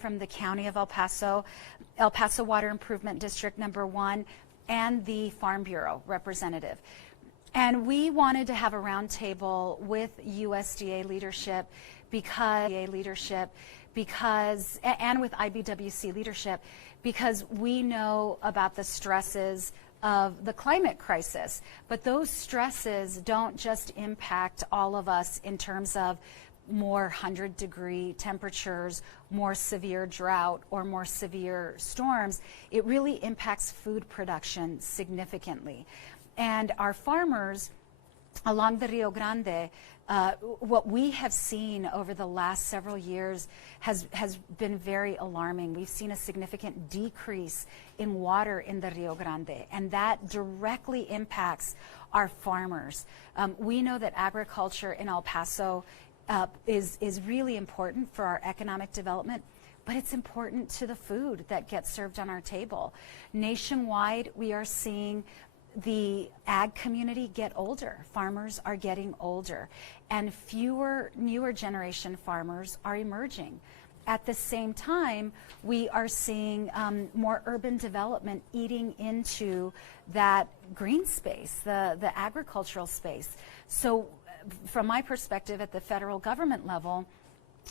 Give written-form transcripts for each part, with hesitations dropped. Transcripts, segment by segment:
from the County of El Paso Water Improvement District number 1, and the Farm Bureau representative. And we wanted to have a roundtable with USDA leadership and with IBWC leadership, because we know about the stresses of the climate crisis. But those stresses don't just impact all of us in terms of more 100-degree temperatures, more severe drought, or more severe storms. It really impacts food production significantly. And our farmers along the Rio Grande, what we have seen over the last several years has been very alarming. We've seen a significant decrease in water in the Rio Grande, and that directly impacts our farmers. We know that agriculture in El Paso is really important for our economic development, but it's important to the food that gets served on our table. Nationwide, we are seeing the ag community get older. Farmers are getting older, and fewer newer generation farmers are emerging. At the same time, we are seeing more urban development eating into that green space, the agricultural space. So from my perspective at the federal government level,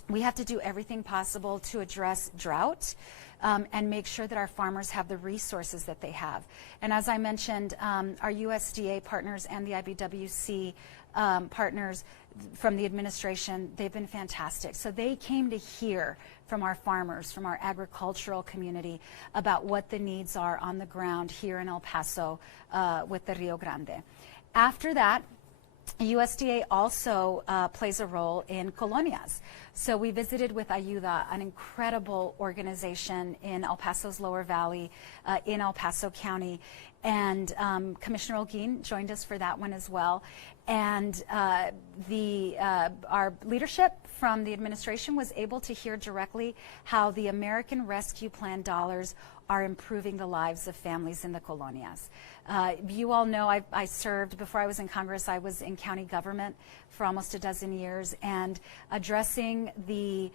we have to do everything possible to address drought and make sure that our farmers have the resources that they have. And as I mentioned, our USDA partners and the IBWC partners from the administration, they've been fantastic. So they came to hear from our farmers, from our agricultural community, about what the needs are on the ground here in El Paso with the Rio Grande. After that, USDA also plays a role in colonias. So we visited with Ayuda, an incredible organization in El Paso's Lower Valley, in El Paso County. And Commissioner Holguin joined us for that one as well. And our leadership from the administration was able to hear directly how the American Rescue Plan dollars are improving the lives of families in the colonias. You all know I served, before I was in Congress, I was in county government for almost a dozen years, and addressing the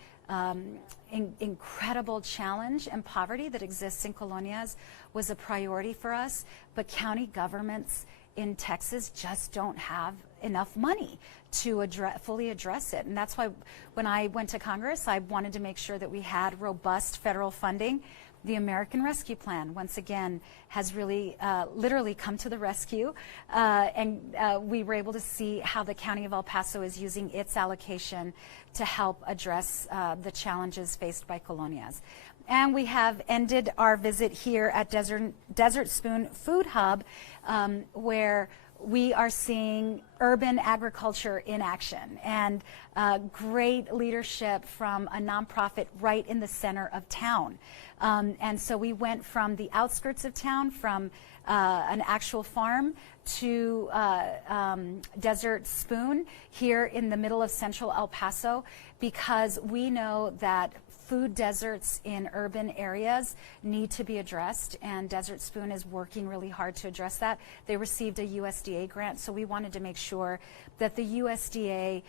incredible challenge and poverty that exists in colonias was a priority for us. But county governments in Texas just don't have enough money to fully address it. And that's why when I went to Congress, I wanted to make sure that we had robust federal funding. The American Rescue Plan, once again, has really literally come to the rescue, and we were able to see how the County of El Paso is using its allocation to help address the challenges faced by colonias. And we have ended our visit here at Desert Spoon Food Hub, where we are seeing urban agriculture in action, and great leadership from a nonprofit right in the center of town. And so we went from the outskirts of town, from an actual farm, to Desert Spoon here in the middle of central El Paso, because we know that food deserts in urban areas need to be addressed, and Desert Spoon is working really hard to address that. They received a USDA grant, so we wanted to make sure that the USDA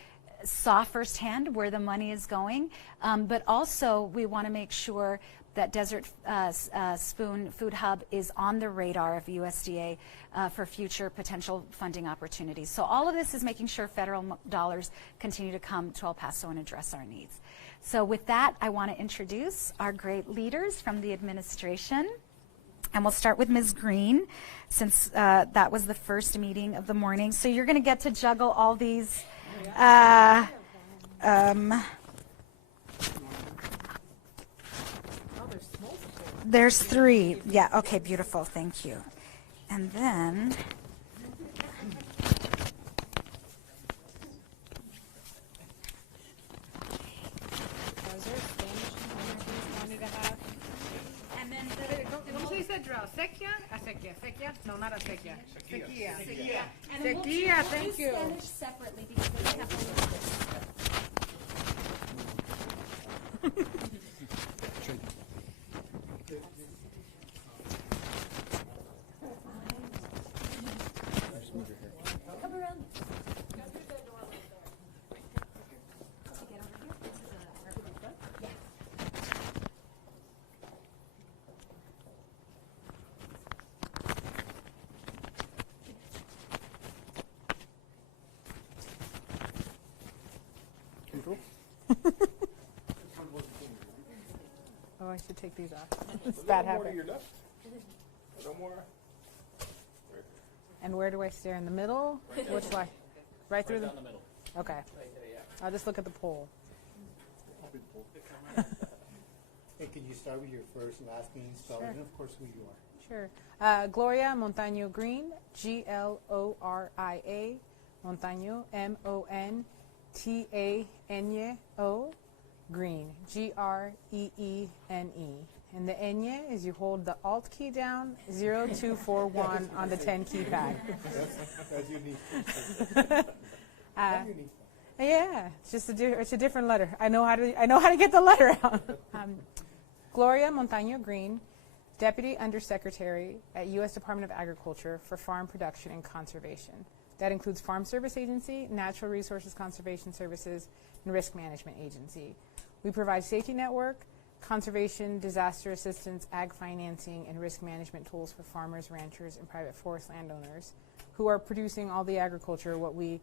saw firsthand where the money is going, but also we want to make sure that Desert Spoon Food Hub is on the radar of USDA for future potential funding opportunities. So all of this is making sure federal dollars continue to come to El Paso and address our needs. So with that, I want to introduce our great leaders from the administration. And we'll start with Ms. Greene, since that was the first meeting of the morning. So you're going to get to juggle all these. There's 3. Yeah, okay, beautiful. Thank you. And then Sequia? No, not acequia. Sequia. And we'll thank you. Spanish separately because they have to look this. Come around. To get over here. This is a Oh, I should take these off. It's a bad More to habit. your left. No more. And where do I stare? In the middle? Which way? Right through down the middle. Okay. Right there, yeah. I'll just look at the poll. Hey, can you start with your first and last name, spelling, and of course who you are? Sure. Gloria Montaño Greene, Gloria Montaño, Montaño, Greene, Greene. And the Ñ is you hold the Alt key down, 0241 on the 10 keypad. That's unique. Unique. Yeah, it's a different letter. I know how to get the letter out. Gloria Montaño Greene, Deputy Under Secretary at U.S. Department of Agriculture for Farm Production and Conservation. That includes Farm Service Agency, Natural Resources Conservation Services, and Risk Management Agency. We provide safety network, conservation, disaster assistance, ag financing, and risk management tools for farmers, ranchers, and private forest landowners who are producing all the agriculture, what we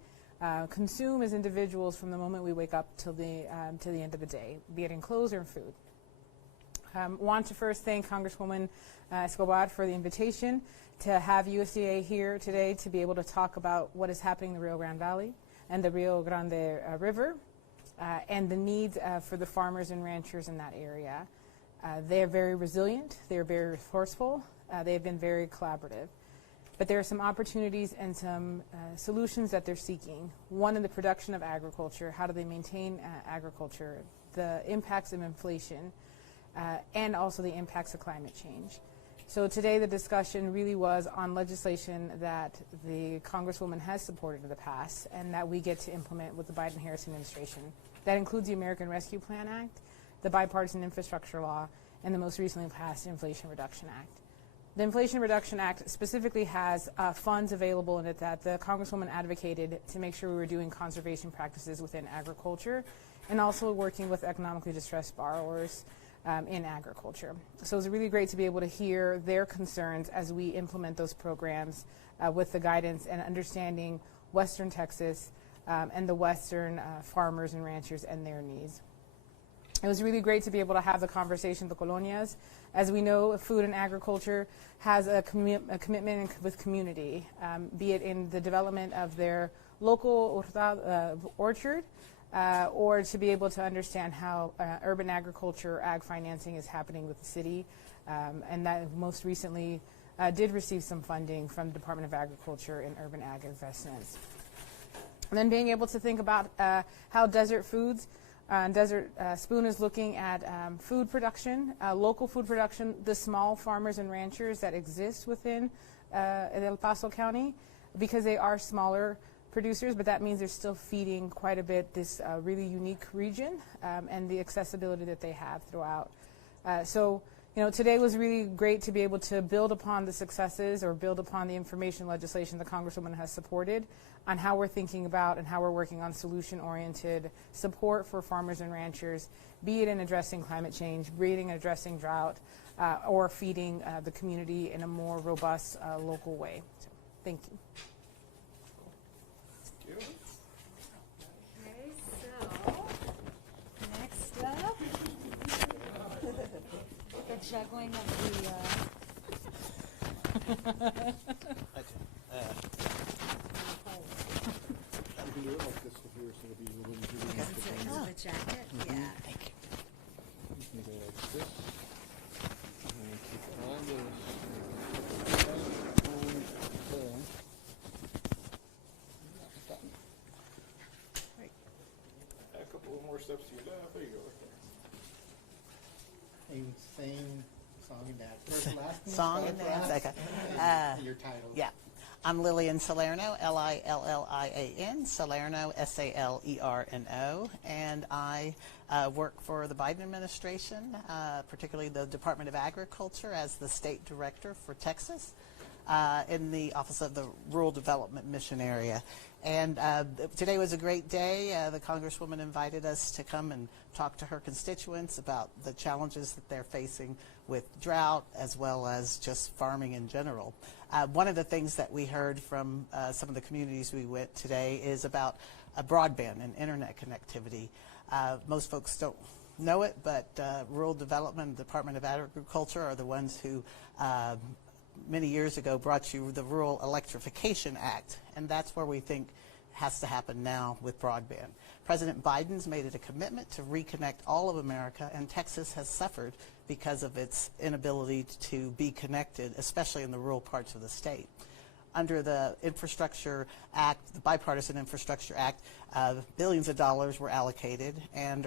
consume as individuals from the moment we wake up till the end of the day, be it in clothes or in food. Want to first thank Congresswoman Escobar for the invitation to have USDA here today to be able to talk about what is happening in the Rio Grande Valley and the Rio Grande River and the needs for the farmers and ranchers in that area. They are very resilient, they are very resourceful, they have been very collaborative. But there are some opportunities and some solutions that they're seeking. One in the production of agriculture, how do they maintain agriculture, the impacts of inflation, and also the impacts of climate change. So today the discussion really was on legislation that the Congresswoman has supported in the past and that we get to implement with the Biden-Harris administration. That includes the American Rescue Plan Act, the Bipartisan Infrastructure Law, and the most recently passed Inflation Reduction Act. The Inflation Reduction Act specifically has funds available in it that the Congresswoman advocated to make sure we were doing conservation practices within agriculture and also working with economically distressed borrowers in agriculture. So it was really great to be able to hear their concerns as we implement those programs with the guidance and understanding Western Texas and the Western farmers and ranchers and their needs. It was really great to be able to have the conversation with the colonias. As we know, food and agriculture has a commitment with community, be it in the development of their local orchard, or to be able to understand how urban agriculture, ag financing is happening with the city, and that most recently did receive some funding from the Department of Agriculture and Urban Ag Investments. And then being able to think about how Desert Foods, Desert Spoon is looking at food production, local food production, the small farmers and ranchers that exist within El Paso County, because they are smaller producers, but that means they're still feeding quite a bit this really unique region and the accessibility that they have throughout. So, you know, today was really great to be able to build upon the successes or build upon the information legislation the Congresswoman has supported on how we're thinking about and how we're working on solution-oriented support for farmers and ranchers, be it in addressing climate change, be it in addressing drought, or feeding the community in a more robust local way. So, thank you. Okay, so next up, the juggling of the You can do it like this with yours, so it'll be a little The jacket? Yeah. You can go like this. And keep all A couple more steps to your left. There you go. And same song and dance. First, last name, Song spell and it for dance, us. okay. Your title. Yeah. I'm Lillian Salerno, Lillian, Salerno, Salerno, and I work for the Biden administration, particularly the Department of Agriculture as the state director for Texas in the Office of the Rural Development Mission Area. And today was a great day. The Congresswoman invited us to come and talk to her constituents about the challenges that they're facing with drought as well as just farming in general. One of the things that we heard from some of the communities we went today is about broadband and internet connectivity. Most folks don't know it, but Rural Development and Department of Agriculture are the ones who many years ago brought you the Rural Electrification Act, and that's where we think has to happen now with broadband. President Biden's made it a commitment to reconnect all of America, and Texas has suffered because of its inability to be connected, especially in the rural parts of the state. Under the Infrastructure Act, the Bipartisan Infrastructure Act, billions of dollars were allocated, and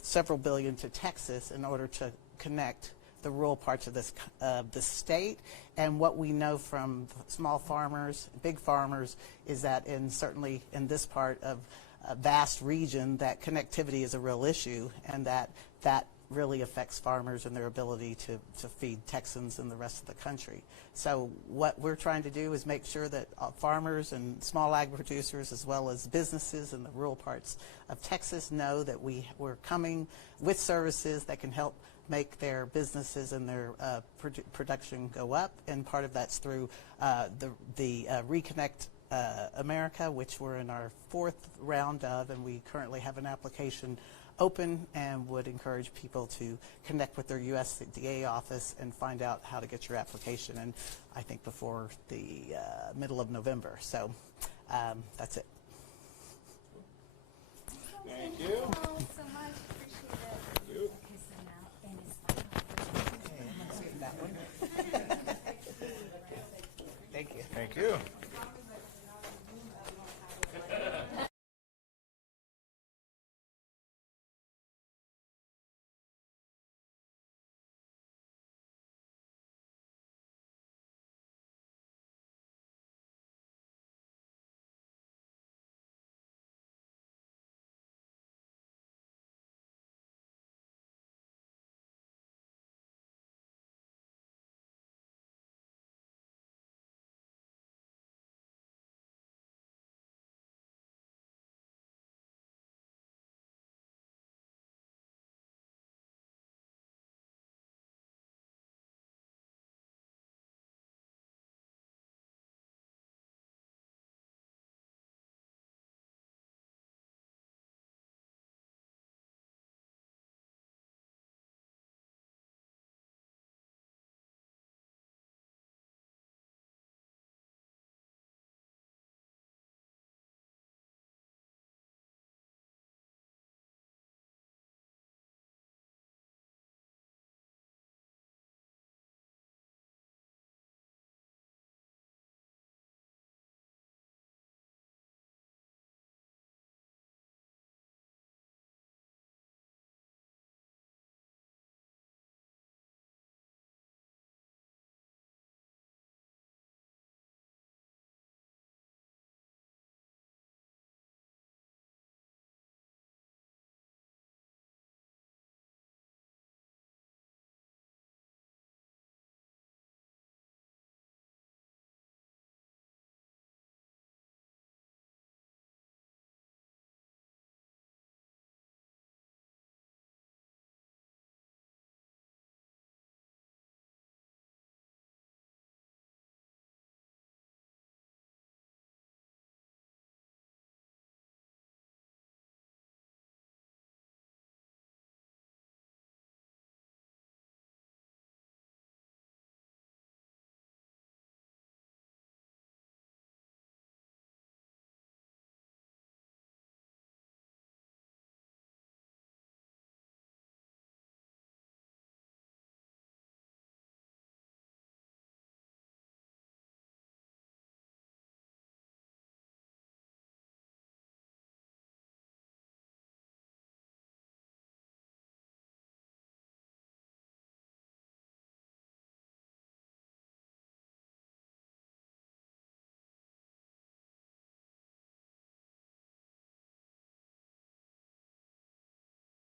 several billion to Texas in order to connect the rural parts of the state. And what we know from small farmers, big farmers, is that certainly in this part of a vast region, that connectivity is a real issue, and that really affects farmers and their ability to feed Texans and the rest of the country. So what we're trying to do is make sure that farmers and small ag producers, as well as businesses in the rural parts of Texas, know that we're coming with services that can help make their businesses and their production go up. And part of that's through the Reconnect America, which we're in our 4th round of, and we currently have an application open and would encourage people to connect with their USDA office and find out how to get your application, and I think before the middle of November. So that's it. Thank you.